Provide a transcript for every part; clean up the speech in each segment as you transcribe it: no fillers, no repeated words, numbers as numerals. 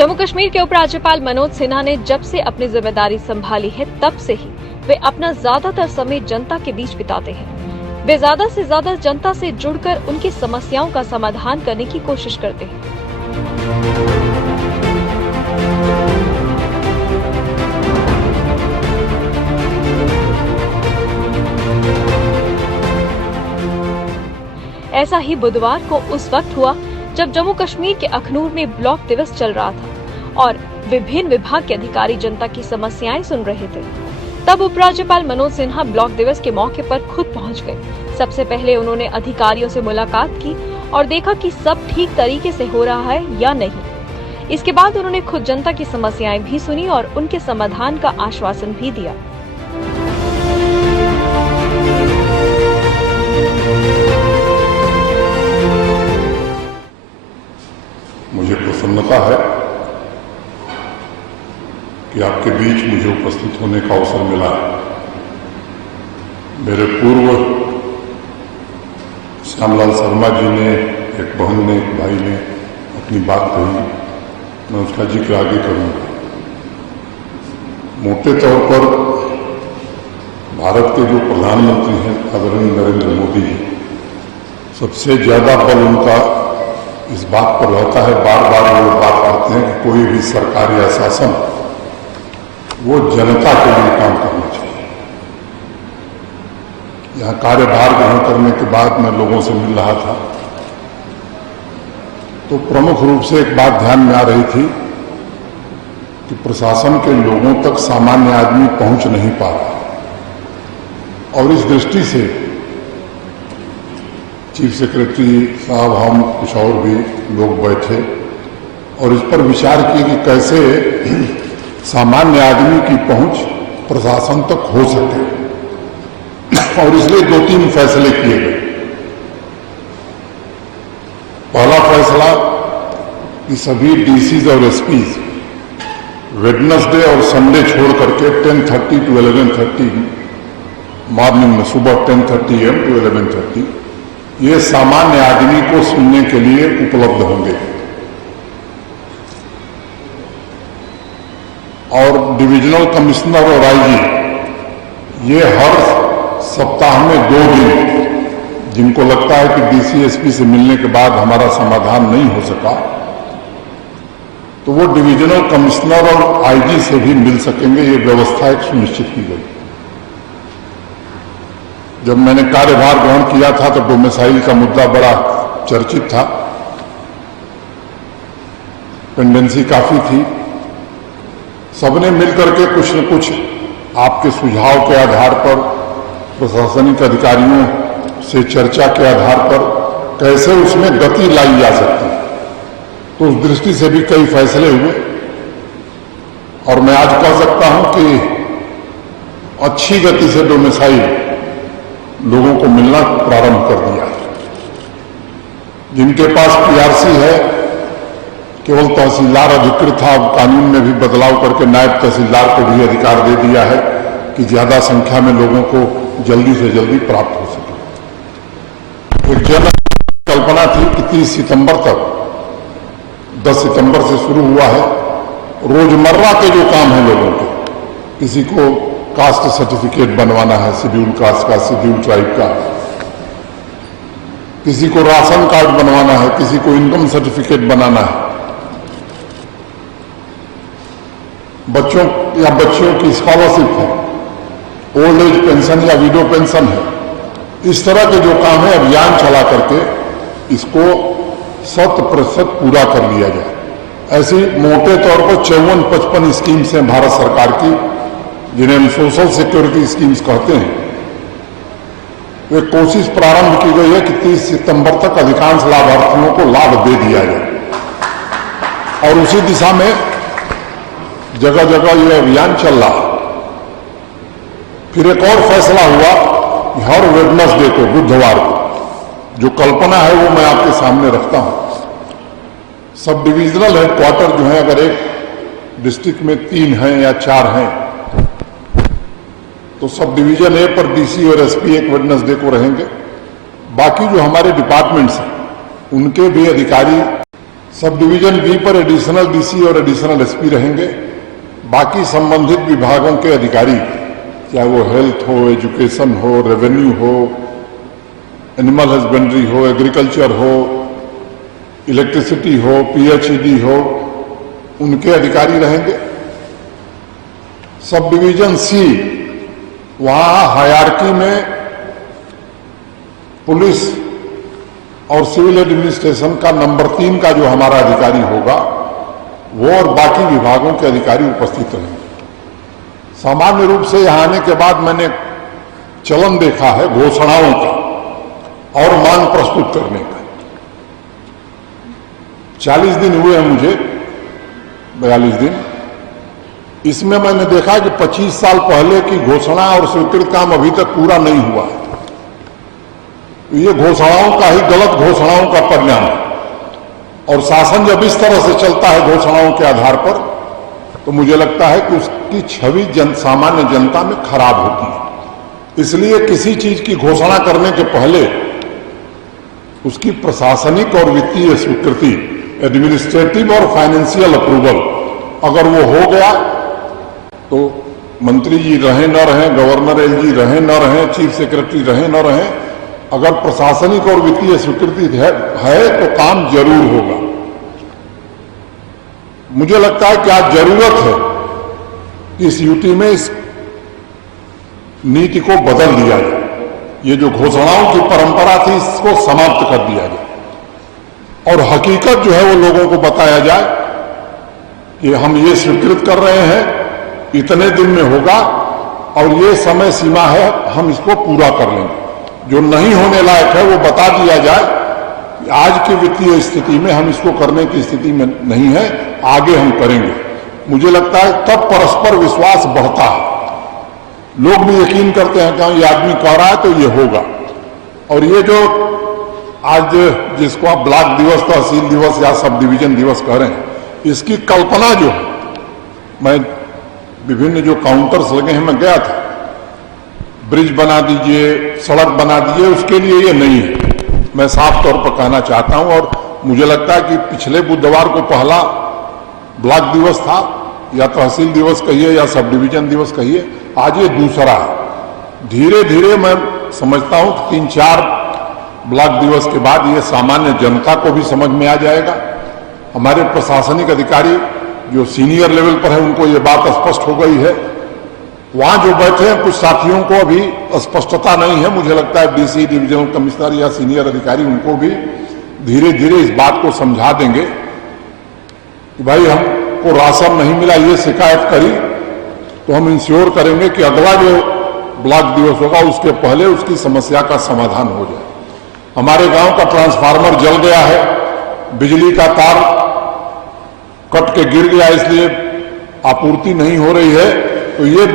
जम्मू कश्मीर के उपराज्यपाल मनोज सिन्हा ने जब से अपनी जिम्मेदारी संभाली है तब से ही वे अपना ज्यादातर समय जनता के बीच बिताते हैं। वे ज्यादा से ज्यादा जनता से जुड़कर उनकी समस्याओं का समाधान करने की कोशिश करते हैं। ऐसा ही बुधवार को उस वक्त हुआ जब जम्मू कश्मीर के अखनूर में ब्लॉक दिवस चल रहा था और विभिन्न विभाग के अधिकारी जनता की समस्याएं सुन रहे थे। तब उपराज्यपाल मनोज सिन्हा ब्लॉक दिवस के मौके पर खुद पहुंच गए। सबसे पहले उन्होंने अधिकारियों से मुलाकात की और देखा कि सब ठीक तरीके से हो रहा है या नहीं। इसके बाद उन्होंने खुद जनता की समस्याएं भी सुनी और उनके समाधान का आश्वासन भी दिया। मुझे प्रसन्नता है कि आपके बीच मुझे उपस्थित होने का अवसर मिला। मेरे पूर्व श्यामलाल शर्मा जी ने, एक बहन ने, एक भाई ने अपनी बात कही, मैं उसका जिक्र आगे करूंगा। मोटे तौर पर भारत के जो प्रधानमंत्री हैं आदरणीय नरेंद्र मोदी जी, सबसे ज्यादा बल उनका इस बात पर रहता है, बार बार वो बात करते हैं कि कोई भी सरकार या शासन वो जनता के लिए काम करना चाहिए। यहाँ कार्यभार ग्रहण करने के बाद मैं लोगों से मिल रहा था तो प्रमुख रूप से एक बात ध्यान में आ रही थी कि प्रशासन के लोगों तक सामान्य आदमी पहुंच नहीं पा रहा। और इस दृष्टि से चीफ सेक्रेटरी साहब, हम कुछ और भी लोग बैठे और इस पर विचार किए कि कैसे सामान्य आदमी की पहुंच प्रशासन तक हो सके, और इसलिए 2-3 फैसले किए गए। पहला फैसला कि सभी डीसीज और एसपीज वेडनेसडे और संडे छोड़ करके 10:30 to 11:30 मॉर्निंग में, सुबह 10:30 AM to 11:30 ये सामान्य आदमी को सुनने के लिए उपलब्ध होंगे। और डिविजनल कमिश्नर और आईजी ये हर सप्ताह में 2 दिन, जिनको लगता है कि डीसी एसपी से मिलने के बाद हमारा समाधान नहीं हो सका, तो वो डिविजनल कमिश्नर और आईजी से भी मिल सकेंगे। ये व्यवस्था एक सुनिश्चित की गई। जब मैंने कार्यभार ग्रहण किया था तो डोमिसाइल का मुद्दा बड़ा चर्चित था, पेंडेंसी काफी थी। सबने मिलकर के कुछ न कुछ आपके सुझाव के आधार पर, प्रशासनिक अधिकारियों से चर्चा के आधार पर कैसे उसमें गति लाई जा सकती है, तो उस दृष्टि से भी कई फैसले हुए। और मैं आज कह सकता हूं कि अच्छी गति से डोमिसाइल लोगों को मिलना प्रारंभ कर दिया। जिनके पास पीआरसी है, केवल तहसीलदार अधिकृत था, अब कानून में भी बदलाव करके नायब तहसीलदार को भी अधिकार दे दिया है कि ज्यादा संख्या में लोगों को जल्दी से जल्दी प्राप्त हो सके। एक जन कल्पना थी कि 30 सितंबर तक, 10 सितंबर से शुरू हुआ है, रोजमर्रा के जो काम है लोगों के, किसी को कास्ट सर्टिफिकेट बनवाना है, शेड्यूल कास्ट का, शेड्यूल ट्राइब का, किसी को राशन कार्ड बनवाना है, किसी को इनकम सर्टिफिकेट बनाना है, बच्चों की स्कॉलरशिप है, ओल्ड एज पेंशन या विडो पेंशन है। इस तरह के जो काम है अभियान चला करके इसको 100% पूरा कर लिया जाए। ऐसी मोटे तौर पर 54-55 स्कीम्स हैं भारत सरकार की, जिन्हें हम सोशल सिक्योरिटी स्कीम्स कहते हैं। एक कोशिश प्रारंभ की गई है कि 30 सितंबर तक अधिकांश लाभार्थियों को लाभ दे दिया जाए, और उसी दिशा में जगह जगह ये अभियान चल रहा है। फिर एक और फैसला हुआ कि हर वेडनेसडे को, बुधवार को, जो कल्पना है वो मैं आपके सामने रखता हूं। सब डिविजनल हेडक्वार्टर जो है, अगर एक डिस्ट्रिक्ट में 3 हैं या 4 हैं, तो सब डिवीजन ए पर डीसी और एसपी एक वेडनेसडे को रहेंगे। बाकी जो हमारे डिपार्टमेंट्स हैं उनके भी अधिकारी सब डिवीजन बी पर एडिशनल डीसी और एडिशनल एसपी रहेंगे। बाकी संबंधित विभागों के अधिकारी, चाहे वो हेल्थ हो, एजुकेशन हो, रेवेन्यू हो, एनिमल हस्बेंड्री हो, एग्रीकल्चर हो, इलेक्ट्रिसिटी हो, पीएचईडी हो, उनके अधिकारी रहेंगे। सब डिवीजन सी, वहां हायरार्की में पुलिस और सिविल एडमिनिस्ट्रेशन का नंबर 3 का जो हमारा अधिकारी होगा, वो और बाकी विभागों के अधिकारी उपस्थित रहेंगे। सामान्य रूप से यहां आने के बाद मैंने चलन देखा है घोषणाओं का और मांग प्रस्तुत करने का। 40 दिन हुए हैं मुझे, 42 दिन। इसमें मैंने देखा कि 25 साल पहले की घोषणा और स्वीकृत काम अभी तक पूरा नहीं हुआ है। ये घोषणाओं का ही, गलत घोषणाओं का परिणाम है। और शासन जब इस तरह से चलता है घोषणाओं के आधार पर, तो मुझे लगता है कि उसकी छवि सामान्य जनता में खराब होती है। इसलिए किसी चीज की घोषणा करने के पहले उसकी प्रशासनिक और वित्तीय स्वीकृति, एडमिनिस्ट्रेटिव और फाइनेंशियल अप्रूवल अगर वो हो गया तो मंत्री जी रहे न रहें, गवर्नर एलजी रहे न रहें, चीफ सेक्रेटरी रहे न रहें, अगर प्रशासनिक और वित्तीय स्वीकृति है तो काम जरूर होगा। मुझे लगता है कि आज जरूरत है कि इस यूटी में इस नीति को बदल दिया जाए। ये जो घोषणाओं की परंपरा थी, इसको समाप्त कर दिया जाए और हकीकत जो है वो लोगों को बताया जाए कि हम ये स्वीकृत कर रहे हैं, इतने दिन में होगा और ये समय सीमा है, हम इसको पूरा कर लेंगे। जो नहीं होने लायक है वो बता दिया जाए कि आज की वित्तीय स्थिति में हम इसको करने की स्थिति में नहीं है, आगे हम करेंगे। मुझे लगता है तब परस्पर विश्वास बढ़ता है। लोग भी यकीन करते हैं कि ये आदमी कह रहा है तो ये होगा। और ये जो आज जिसको आप ब्लॉक दिवस, तहसील दिवस या सब डिवीजन दिवस कह रहे हैं, इसकी कल्पना जो है, मैं विभिन्न जो काउंटर्स लगे हैं मैं गया था, ब्रिज बना दीजिए, सड़क बना दीजिए, उसके लिए ये नहीं है। मैं साफ तौर पर कहना चाहता हूं। और मुझे लगता है कि पिछले बुधवार को पहला ब्लॉक दिवस था, या तहसील दिवस कहिए या सब डिवीजन दिवस कहिए, आज ये दूसरा है। धीरे धीरे मैं समझता हूं कि 3-4 ब्लॉक दिवस के बाद ये सामान्य जनता को भी समझ में आ जाएगा। हमारे प्रशासनिक अधिकारी जो सीनियर लेवल पर है उनको ये बात स्पष्ट हो गई है। वहां जो बैठे हैं कुछ साथियों को अभी स्पष्टता नहीं है। मुझे लगता है डीसी, डिविजनल कमिश्नर या सीनियर अधिकारी उनको भी धीरे धीरे इस बात को समझा देंगे कि भाई हमको राशन नहीं मिला, ये शिकायत करी तो हम इंश्योर करेंगे कि अगला जो ब्लॉक दिवस होगा उसके पहले उसकी समस्या का समाधान हो जाए। हमारे गांव का ट्रांसफार्मर जल गया है, बिजली का तार कट के गिर गया, इसलिए आपूर्ति नहीं हो रही है। तो ये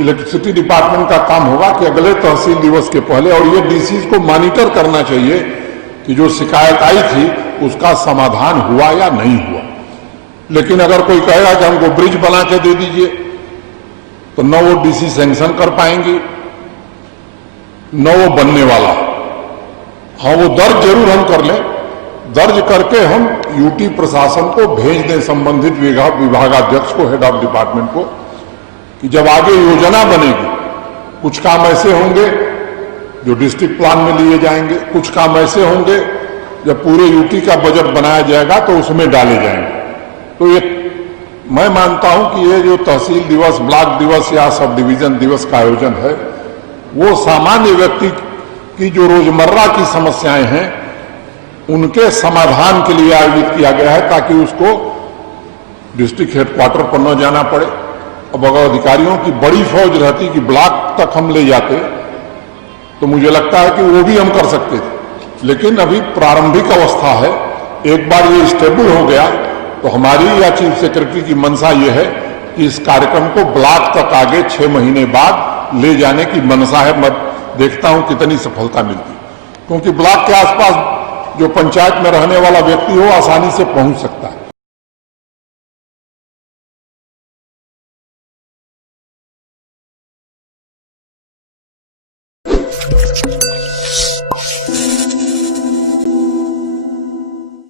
इलेक्ट्रिसिटी डिपार्टमेंट का काम होगा कि अगले तहसील दिवस के पहले, और ये डीसीज को मॉनिटर करना चाहिए कि जो शिकायत आई थी उसका समाधान हुआ या नहीं हुआ। लेकिन अगर कोई कहेगा कि हमको ब्रिज बना के दे दीजिए, तो न वो डीसी सैंक्शन कर पाएंगी न वो बनने वाला। हाँ, वो दर्ज जरूर हम कर लें, दर्ज करके हम यूटी प्रशासन को भेज दें, संबंधित विभागाध्यक्ष को, हेड ऑफ डिपार्टमेंट को, कि जब आगे योजना बनेगी कुछ काम ऐसे होंगे जो डिस्ट्रिक्ट प्लान में लिए जाएंगे, कुछ काम ऐसे होंगे जब पूरे यूटी का बजट बनाया जाएगा तो उसमें डाले जाएंगे। तो ये मैं मानता हूं कि ये जो तहसील दिवस, ब्लॉक दिवस या सब डिवीजन दिवस का आयोजन है, वो सामान्य व्यक्ति की जो रोजमर्रा की समस्याएं हैं उनके समाधान के लिए आयोजित किया गया है, ताकि उसको डिस्ट्रिक्ट हेडक्वार्टर पर न जाना पड़े। अब अगर अधिकारियों की बड़ी फौज रहती कि ब्लॉक तक हम ले जाते तो मुझे लगता है कि वो भी हम कर सकते थे। लेकिन अभी प्रारंभिक अवस्था है, एक बार ये स्टेबल हो गया तो हमारी या चीफ सेक्रेटरी की मंशा ये है कि इस कार्यक्रम को ब्लॉक तक आगे 6 महीने बाद ले जाने की मंशा है। मैं देखता हूं कितनी सफलता मिलती, क्योंकि ब्लॉक के आसपास जो पंचायत में रहने वाला व्यक्ति हो आसानी से पहुंच सकता है।